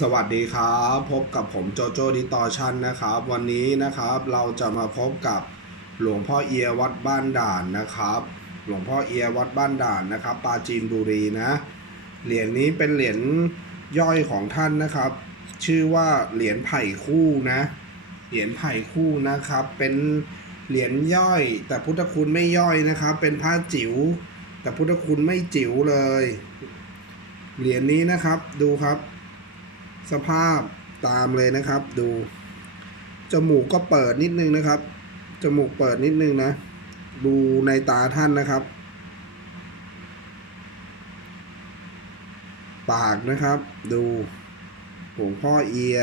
สวัสดีครับ พบกับผมโจโจดิตอชันนะครับ วันนี้นะครับเราจะมาพบกับหลวงพ่อเอียวัดบ้านด่านนะครับ หลวงพ่อเอียวัดบ้านด่านนะครับปาจีนบุรีนะเหรียญนี้เป็นเหรียญย่อยของท่านนะครับ ชื่อว่าเหรียญไผ่คู่นะเหรียญไผ่คู่นะครับ เป็นเหรียญย่อย แต่พุทธคุณไม่ย่อยนะครับ เป็นพระจิ๋วแต่พุทธคุณไม่จิ๋วเลยเหรียญนี้นะครับดูครับ สภาพตามเลยนะครับ ดู จมูกก็เปิดนิดนึงนะครับ จมูกเปิดนิดนึงนะ ดูในตาท่านนะครับ ปากนะครับ ดูหลวงพ่อเอีย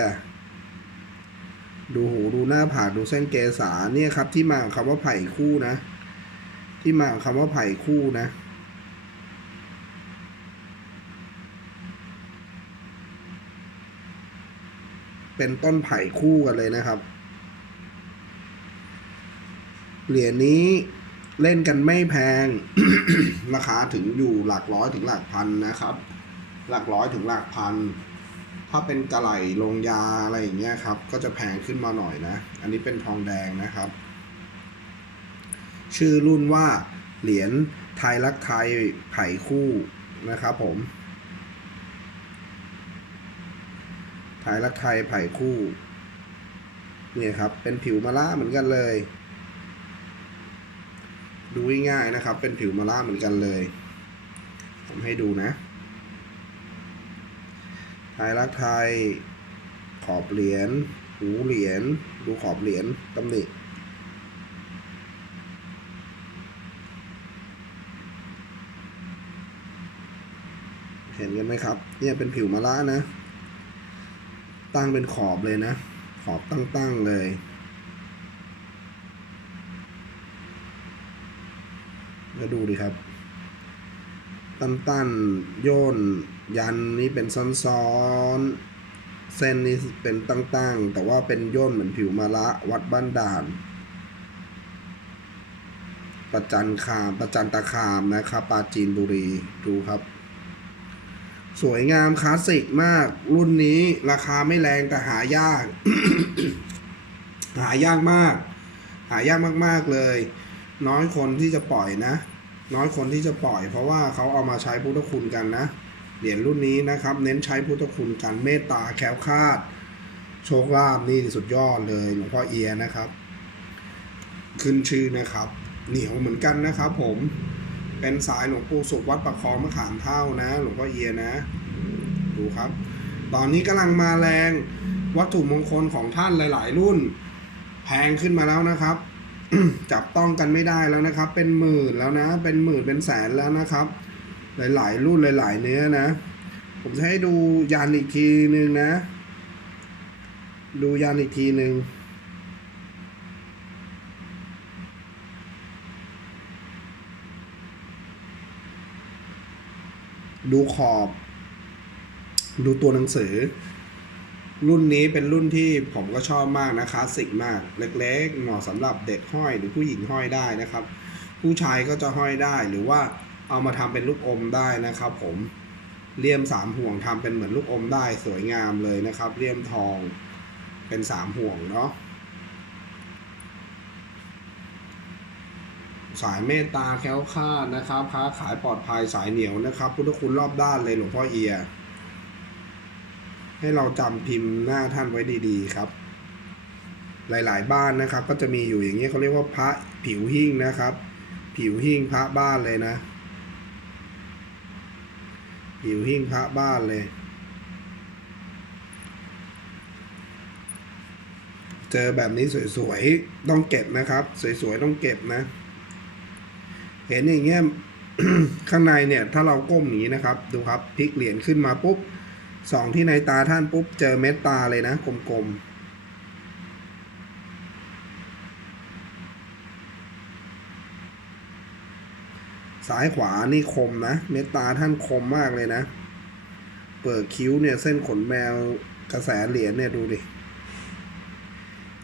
ดูหูดูหน้าผากดูเส้นเกษาเนี่ยครับ ที่มาของคำว่าไผ่คู่นะ ที่มาของคำว่าไผ่คู่นะ เป็นต้นไผ่คู่กันเลยนะครับ เหรียญนี้เล่นกันไม่แพง ราคาถึงอยู่หลักร้อยถึงหลักพันนะครับ หลักร้อยถึงหลักพัน ถ้าเป็นกระไหลลงยาอะไรอย่างเงี้ยครับ ก็จะแพงขึ้นมาหน่อยนะ อันนี้เป็นทองแดงนะครับ ชื่อรุ่นว่าเหรียญไทยรักไทยไผ่คู่นะครับผม ไทยรักไทยไผ่คู่เนี่ยครับ เป็นผิวมะละเหมือนกันเลย ดูง่ายๆนะครับ เป็นผิวมะละเหมือนกันเลยผมให้ดูนะไทยรักไทย ขอบเหรียญหูเหรียญดูขอบเหรียญตำหนิเห็นกันไหมครับ เนี่ยเป็นผิวมะละนะ ตั้งเป็นขอบเลยนะ ขอบตั้งๆเลย แล้วดูดิครับ ตั้นๆโยนยันนี่เป็นซ้อนๆ เส้นนี้เป็นตั้งๆ แต่ว่าเป็นโยนเหมือนผิวมะละวัดบ้านด่านประจันคามประจันตคามนะครับปาจีนบุรีดูครับ สวยงามคลาสสิกมาก รุ่นนี้ราคาไม่แรงแต่หายาก หายากมาก หายากมากๆเลย น้อยคนที่จะปล่อยนะ น้อยคนที่จะปล่อย เพราะว่าเขาเอามาใช้พุทธคุณกันนะเหรียญรุ่นนี้นะครับ เน้นใช้พุทธคุณกันเมตตาแคล้วคลาด โชคลาภนี่สุดยอดเลยหลวงพ่อเอียนะครับ ขึ้นชื่อนะครับ เหนียวเหมือนกันนะครับผม เป็นสายหลวงปู่สุขวัดประคองมะขามเท่านะ หลวงพ่อเอียนะ ดูครับ ตอนนี้กำลังมาแรงวัตถุมงคลของท่านหลาย ๆ รุ่น แพงขึ้นมาแล้วนะครับ จับต้องกันไม่ได้แล้วนะครับ เป็นหมื่นแล้วนะ เป็นหมื่นเป็นแสนแล้วนะครับ หลาย ๆ รุ่นหลาย ๆ เนื้อนะ ผมจะให้ดูยันอีกทีหนึ่งนะ ดูยันอีกทีหนึ่ง ดูขอบ ดูตัวหนังสือ รุ่นนี้เป็นรุ่นที่ผมก็ชอบมากนะคลาสสิกมาก เล็กๆเหมาะสำหรับเด็กห้อยหรือผู้หญิงห้อยได้นะครับ ผู้ชายก็จะห้อยได้หรือว่าเอามาทำเป็นลูกอมได้นะครับ ผมเลี่ยมสามห่วงทำเป็นเหมือนลูกอมได้สวยงามเลยนะครับเลี่ยมทองเป็นสามห่วงเนาะ สายเมตตาแคล้วคลานะครับค้าขายปลอดภัยสายเหนียวนะครับ พุทธคุณรอบด้านเลยหลวงพ่อเอีย ให้เราจำพิมพ์หน้าท่านไว้ดีๆครับ หลายๆบ้านนะครับ ก็จะมีอยู่อย่างนี้ยเขาเรียกว่าพระผิวหิ้งนะครับ ผิวหิ้งพระบ้านเลยนะ ผิวหิ้งพระบ้านเลยเจอแบบนี้สวยๆ ต้องเก็บนะครับ สวยๆ ต้องเก็บนะ เห็นอย่างเงี้ยข้างในเนี่ยถ้าเราก้มอย่างนี้นะครับ ดูครับพลิกเหรียญขึ้นมาปุ๊บสองที่ในตาท่านปุ๊บเจอเม็ดตาเลยนะ กลมๆ ซ้ายขวานี่คมนะ เม็ดตาท่านคมมากเลยนะ เปิดคิ้วเนี่ยเส้นขนแมวกระแสเหรียญเนี่ยดูดิ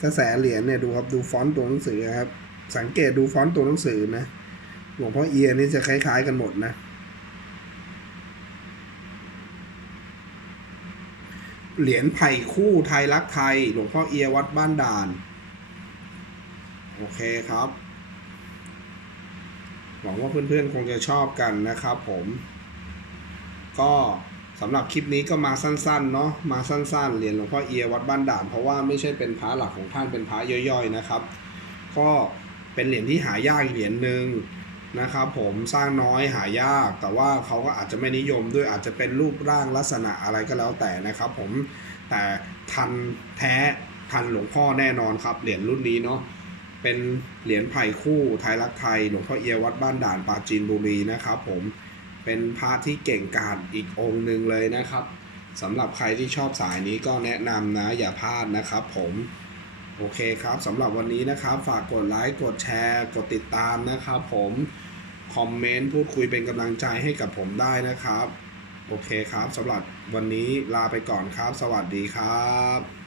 กระแสเหรียญเนี่ยดูครับดูฟอนต์ตัวหนังสือครับ สังเกตดูฟอนต์ตัวหนังสือนะ หลวงพ่อเอียนี่จะคล้าย ๆ กันหมดนะ เหรียญไผ่คู่ไทยรักไทย หลวงพ่อเอียวัดบ้านด่าน โอเคครับ หวังว่าเพื่อนๆคงจะชอบกันนะครับผม ก็สำหรับคลิปนี้ก็มาสั้นๆเนาะมาสั้นๆเหรียญหลวงพ่อเอียวัดบ้านด่าน เพราะว่าไม่ใช่เป็นพระหลักของท่านเป็นพระย่อยๆนะครับ ก็เป็นเหรียญที่หายากอีกเหรียญหนึ่ง นะครับผมสร้างน้อยหายาก แต่ว่าเขาก็อาจจะไม่นิยมด้วยอาจจะเป็นรูปร่างลักษณะอะไรก็แล้วแต่นะครับผมแต่ทันแท้ทันหลวงพ่อแน่นอนครับ เหรียญรุ่นนี้เนาะเป็นเหรียญไผ่คู่ไทยรักไทย หลวงพ่อเอียวัดบ้านด่านปราจีนบุรีนะครับผมเป็นพระที่เก่งกาจอีกองค์หนึ่งเลยนะครับสำหรับใครที่ชอบสายนี้ก็แนะนำนะอย่าพลาดนะครับผม โอเคครับสำหรับวันนี้นะครับ ฝากกดไลค์กดแชร์ กดติดตามนะครับ ผมคอมเมนต์พูดคุยเป็นกำลังใจให้กับผมได้นะครับ โอเคครับสำหรับวันนี้ลาไปก่อนครับ สวัสดีครับ